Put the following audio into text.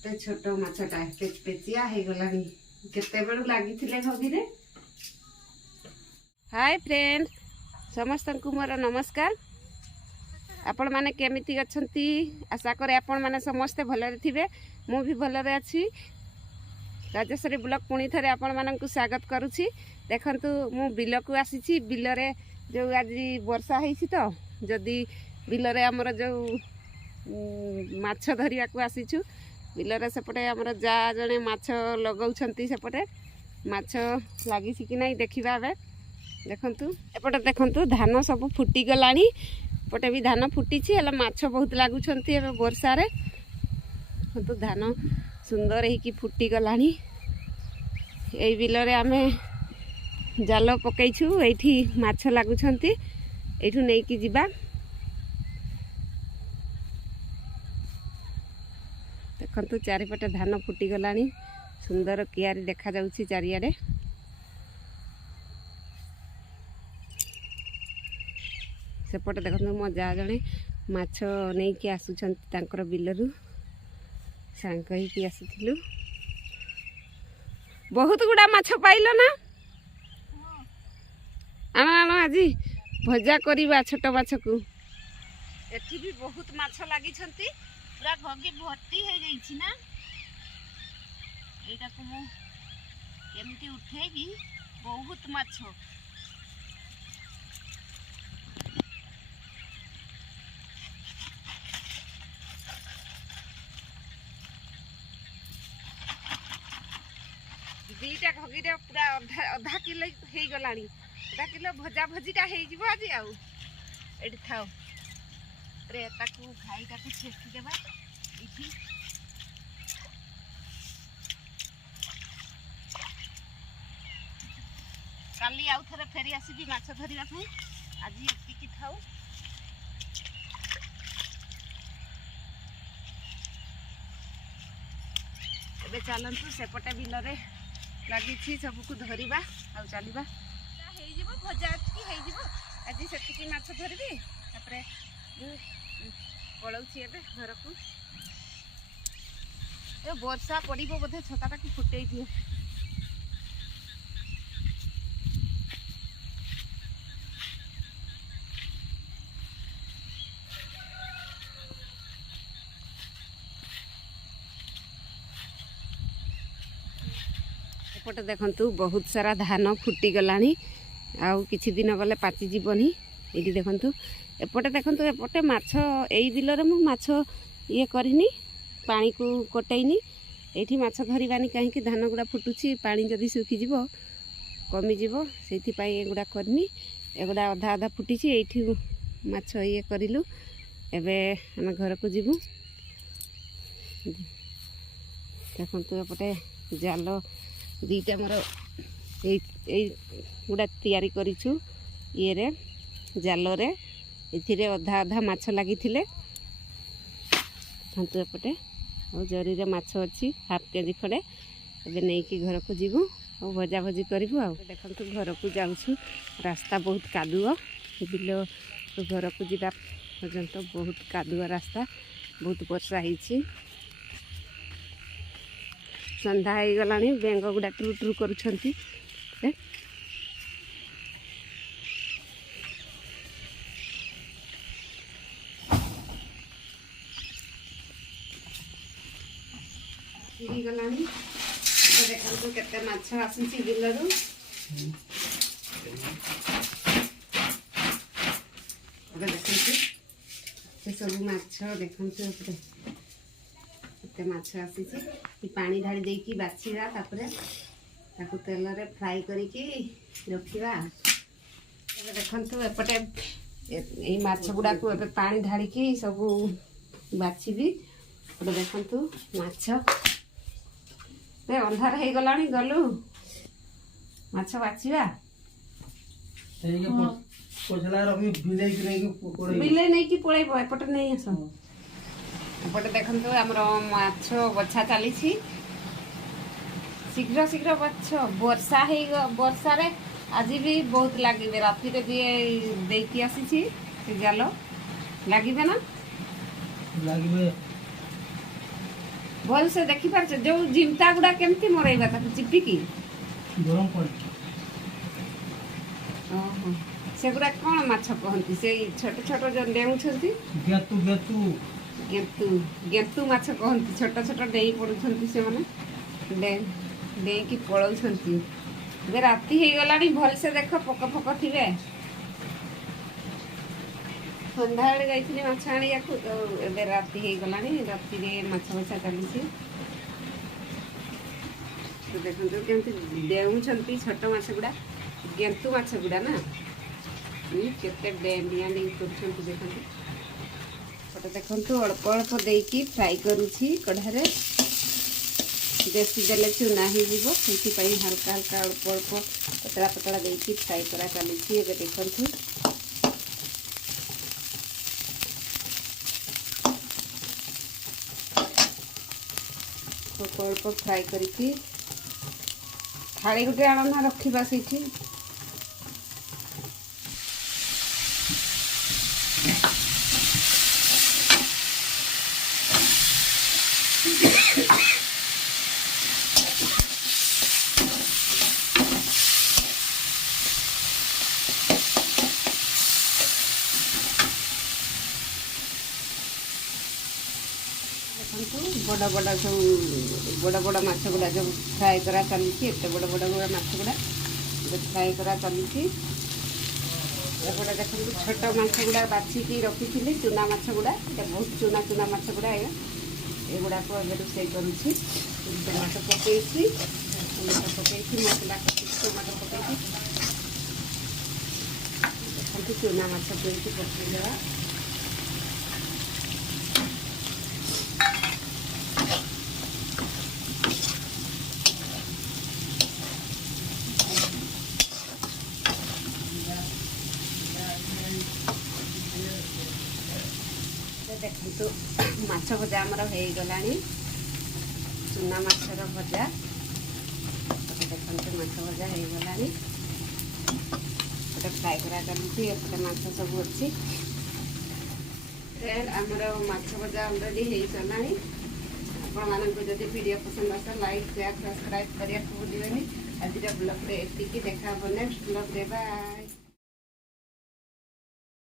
ते छोट माछटा पेचिया हो गलानी केते बेलू लागिथिले भगिरे। हाय फ्रेंड समस्त को मोर नमस्कार। आपण माने केमिति अछंती आशा करे आपण माने समस्ते भलरे थिबे। मु भी भलरे अछि। राजेश्वरी ब्लॉग पुणी थरे आपण माननकु स्वागत करूछि। देखंतु मु बिल को आसीछि। बिलरे जो आज वर्षा हेछि तो जदी बिलरे हमर जो माछ धरिया को आसीछु। बिलरे सेपटे हमर जा जने माछ लगाउछंती सेपटे माछ लागिछि कि नै देखिबा बे। देखंतु एपटे देखंतु धान सब फुटी गलानी। पटे भी धान फुटी हेला माछ बहुत लागुछंती एबे वर्षा रे। तो धान सुंदर ही फुटी गलानी। एई बिलरे आमे जाल पकईछु। एठी माछ लागुछंती एठू नै कि जिबा। देखंतु चारिपटे धान फुटी गलानी। सुंदर कियारी देखा जाउछि चारियाडे। सेपटे देखो मो जा जने माछ नहीं कि आसुछंती तांकर बिलरु सांक ही आसीथिलु। बहुत गुड़ा माछ पाइलो ना। आना आना आजी भजा करिबा छोट माछ को। एठी भी बहुत माछ लागि छंती। पूरा घगी भर्ती हे जाई छी ना। एटा को मु केमिति उठेबी बहुत माछ। दीटा घगी रे पूरा आधा किलो हे गलानी। आधा किलो भजा भजीटा हे जिवो आज आउ एठी थाओ रे ताकू घाईटा को छेकी देबा। इठी काली आउ थरे फेरी आसीबी माछ धरिबा पई। आज एतिकी थाओ। एबे चलंतु सेपटे बिलरे लगी सबको धरिबा आउ चलिबा। हेई जिवो भजा की हेई जिवो। आज सेतिकी माछ धरबी तापरे पळौछि एबे घर को। ए वर्षा पड़िबो बोधे छताटा को फुटेई दिए। एपटे देखंतु बहुत सारा धान फुटी गलानी। आउ किछि दिन गले पाची जीवनी। एठी देखंतु एपटे देखंतु एपटे माछ एई बिलरे मु माछ ये करिनी पानी को कटैनी। एठी माछ धरिबानी काहे कि धान गुडा फुटुछि। पानी जदी सुखी जीवो कमी जीवो सेति पई एगुडा करनी। एगुडा आधा आधा फुटिछि। एठी माछ ये करिलु। एबे हम घर को जीवु। देखंतु एपटे जाल दीटा मोर गुड़ा तैयारी करिछु। ये रे जाल रे एथिरे अधा अधा माछ लागिथिले। हंतु एपटे और जरी रे माछ अछि हाफ केजी खडे। एबे नै कि घर को जीवु और भजा भजी करिवु। आ देखंतु घर को जाउछु। रास्ता बहुत कादुआ। बिलो घर को जीवा पर्यंत बहुत कादुआ रास्ता। बहुत वर्षा ହେଇछि। संधा हो गलानी। बेंग गुड़ा ट्रू ट्रू करुछंती। गलानी देखो केते माछ आसी बिलरू। देखो से सब माछ देखो केते माछ आसी। पानी ढाली देकी बाछिबा तापरे ताकू तेल रे फ्राई करिकी रखिबा। एबे देखंतु एपटे ए माछ गुडा को एबे पानी ढालिकी सब बाछिबी। एबे देखंतु माछ ए अंधार हे गलानी गलु माछ बाछिबा। पोछला रखी बिले नै कि पळैबो एपटे नै आसो। एपटे देखंतु हमर माछ बछा चली। शीघ्र शीघ्र माछ वर्षा रे आज भी बहुत लगे। राति रे भी देकी आसी जाल लगे ना। भल से देखि पारछ जो जिमता गुडा केमती मरेइबा ताकू चिपी की गरम पानी ओहो सेगुडा कोन माछ कहंती से छोट छोट जो डेउ छंती गेतु गेतु गेतु गेतु माछ कहंती छोट छोट डेई पडुछंती से माने डे डेई की पळौछंती बे राती हे गलानी भल से देख पक पक थिबे संध्याବେଳେ ଯାଇଥିଲି ମାଛ ଆଣିବାକୁ ତ ଏବେ ରାତି ହେଇଗଲାଣି ରାତିରେ ମାଛ ବସା ଚାଲିଛି ତ ଦେଖନ୍ତୁ କେମିତି ଡେଉଁଛନ୍ତି ଛୋଟ ମାଛ ଗୁଡ଼ା ଗେନ୍ତୁ ମାଛ ଗୁଡ଼ା ନା କେତେ ଡିଆଁ ଡେଇଁ କରୁଛନ୍ତି ଦେଖନ୍ତୁ ଗୋଟେ ଦେଖନ୍ତୁ ଅଳ୍ପ ଅଳ୍ପ ଦେଇକି ଫ୍ରାଏ କରୁଛି କଢ଼ାରେ ବେଶୀ ଦେଲେ ଚୁନା ହେଇଯିବ ସେଥିପାଇଁ ହାଲକା ହାଲକା ଅଳ୍ପ ଅଳ୍ପ ପତଳା ପତଳା ଦେଇକି ଫ୍ରାଏ କରା ଚାଲିଛି ଏବେ ଦେଖନ୍ତୁ ଅଳ୍ପ ଅଳ୍ପ ଫ୍ରାଏ କରିକି ଥାଳି ଗୋଟେ ଆଣନା ରଖିବା ସେଇଠି बड़ बड़ सब बड़ बड़ माछ गुड़ा जो फ्राए करा चली एत बड़ बड़ गुड़ा माछ गुड़ा फ्राए करा चली एपटे देखो छोट माछ गुड़ा बाछिकी रखी चूना माछ गुड़ा बहुत चूना चूना माछ गुड़ा एगुड़ा को रोषे करुँची टमाटो पकई टमाटो पकई मसला टमाटो पकई देखते चूना माछ पकईकी पकईदेवा देखो माछ भजा आमर हो गलानी चूना माछर भजा देखते माछ भजा हो गलानी गोटे फ्राए करा चलती एपटे माछ सब अच्छी फ्रेंड आमर माछ भजा अलरेडी हो सारानी आपण मानक जदि वीडियो पसंद आसा लाइक शेयर सब्सक्राइब करने को भूलिबेनी आज ब्लॉग रे एतिकी देखा नेक्स्ट ब्लॉग रे बाय।